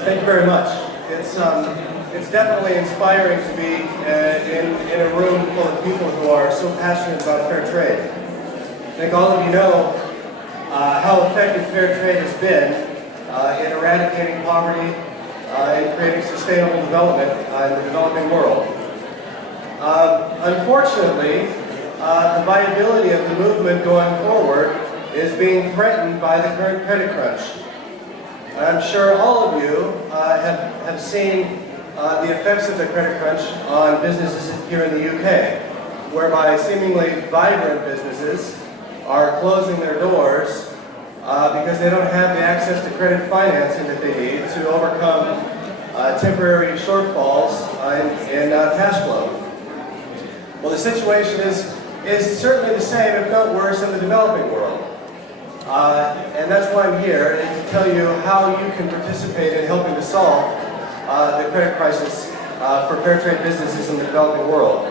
Thank you very much. It's definitely inspiring to be in a room full of people who are so passionate about fair trade. I think all of you know how effective fair trade has been in eradicating poverty and creating sustainable development in the developing world. Unfortunately, the viability of the movement going forward is being threatened by the current credit crunch. I'm sure all of you have seen the effects of the credit crunch on businesses here in the UK, whereby seemingly vibrant businesses are closing their doors because they don't have the access to credit financing that they need to overcome temporary shortfalls in cash flow. Well, the situation is certainly the same, if not worse, in the developing world. And that's why I'm here, to tell you how you can participate in helping to solve the credit crisis for fair trade businesses in the developing world.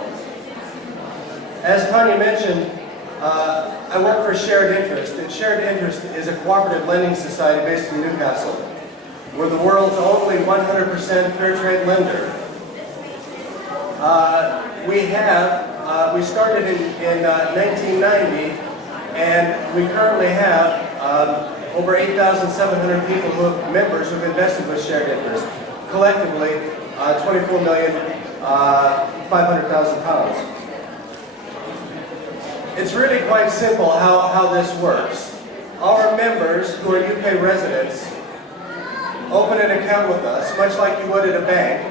As Tanya mentioned, I work for Shared Interest, and Shared Interest is a cooperative lending society based in Newcastle. We're the world's only 100% fair trade lender. We started in 1990, and we currently have over 8,700 people members who have invested with Shared Interest, collectively £24,500,000. It's really quite simple how this works. Our members, who are UK residents, open an account with us, much like you would at a bank.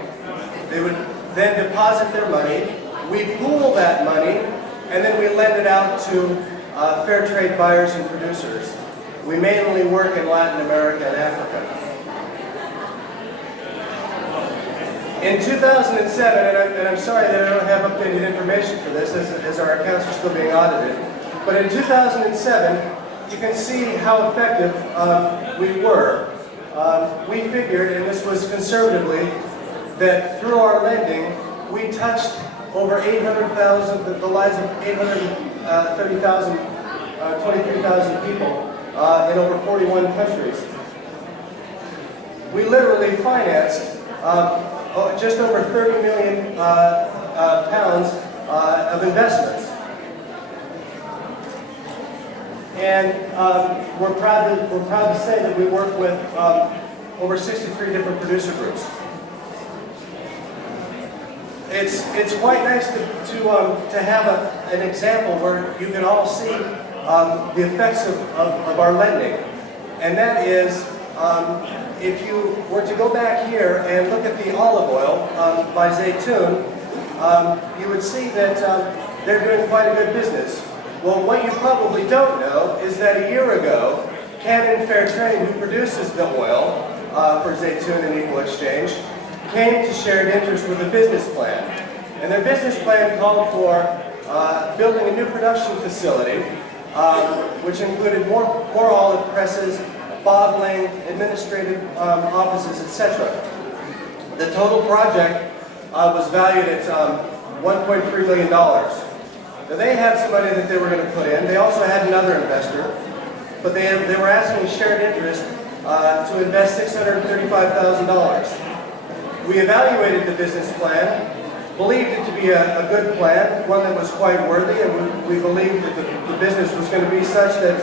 They would then deposit their money, we pool that money, and then we lend it out to fair trade buyers and producers. We mainly work in Latin America and Africa. In 2007, and I'm sorry that I don't have updated information for this as our accounts are still being audited, but in 2007, you can see how effective we were. We figured, and this was conservatively, that through our lending, we touched over 800,000, the lives of 830,000, 23,000 people in over 41 countries. We literally financed just over 30 million pounds of investments. And we're proud to say that we work with over 63 different producer groups. It's quite nice to have an example where you can all see the effects of our lending. And that is, if you were to go back here and look at the olive oil by Zaytoon, you would see that they're doing quite a good business. Well, what you probably don't know is that a year ago, Canon Fairtrade, who produces the oil for Zaytoon and Equal Exchange, came to Shared Interest with a business plan. And their business plan called for building a new production facility, which included more olive presses, bottling, administrative offices, etc. The total project was valued at $1.3 million. Now, they had some money that they were going to put in. They also had another investor, but they were asking Shared Interest to invest $635,000. We evaluated the business plan, believed it to be a good plan, one that was quite worthy, and we believed that the business was going to be such that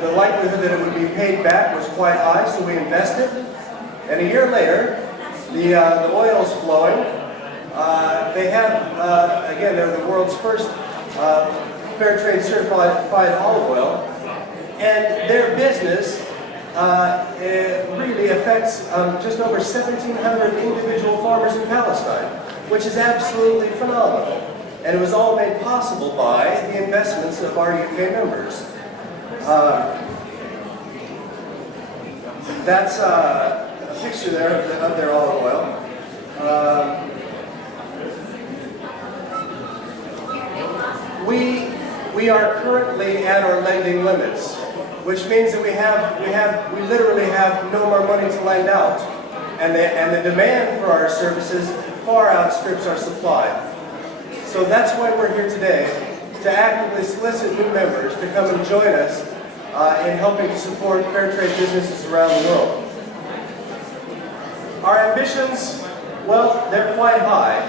the likelihood that it would be paid back was quite high, so we invested. And a year later, the oil's flowing. They have, again, they're the world's first fair trade certified olive oil, and their business it really affects just over 1,700 individual farmers in Palestine, which is absolutely phenomenal. And it was all made possible by the investments of our UK members. That's a picture there of their olive oil. We are currently at our lending limits, which means that we literally have no more money to lend out, and the demand for our services far outstrips our supply. So that's why we're here today, to actively solicit new members to come and join us in helping to support fair trade businesses around the world. Our ambitions, well, they're quite high.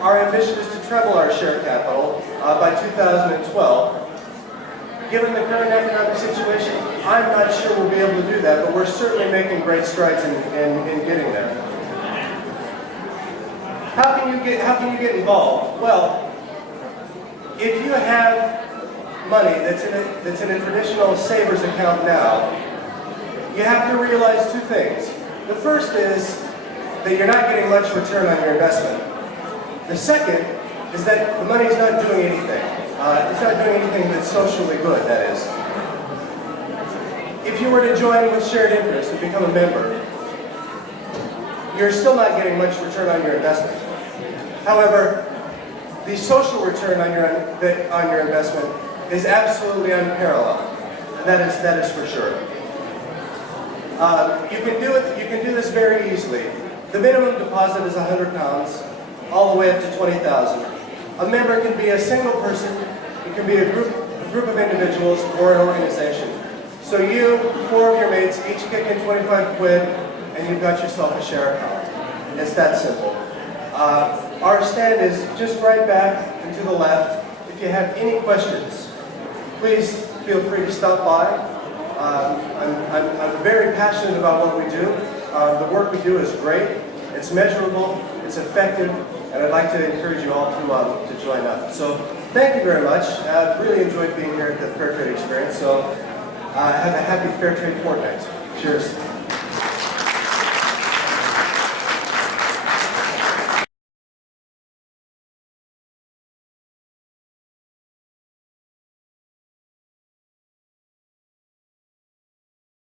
Our ambition is to treble our share capital by 2012. Given the current economic situation, I'm not sure we'll be able to do that, but we're certainly making great strides in getting there. How can you get involved? Well, if you have money that's in a traditional savers account now, you have to realize two things. The first is that you're not getting much return on your investment. The second is that the money's not doing anything. It's not doing anything that's socially good, that is. If you were to join with shared interest and become a member, you're still not getting much return on your investment. However, the social return on your investment is absolutely unparalleled, and that is for sure. You can do this very easily. The minimum deposit is £100, all the way up to $20,000. A member can be a single person, it can be a group of individuals, or an organization. So you, 4 of your mates, each kick in 25 quid, and you've got yourself a share account. It's that simple. Our stand is just right back and to the left. If you have any questions, please feel free to stop by. I'm very passionate about what we do. The work we do is great. It's measurable, it's effective, and I'd like to encourage you all to join up. So thank you very much. I've really enjoyed being here at the Fairtrade Experience. So have a happy Fairtrade fortnight. Cheers.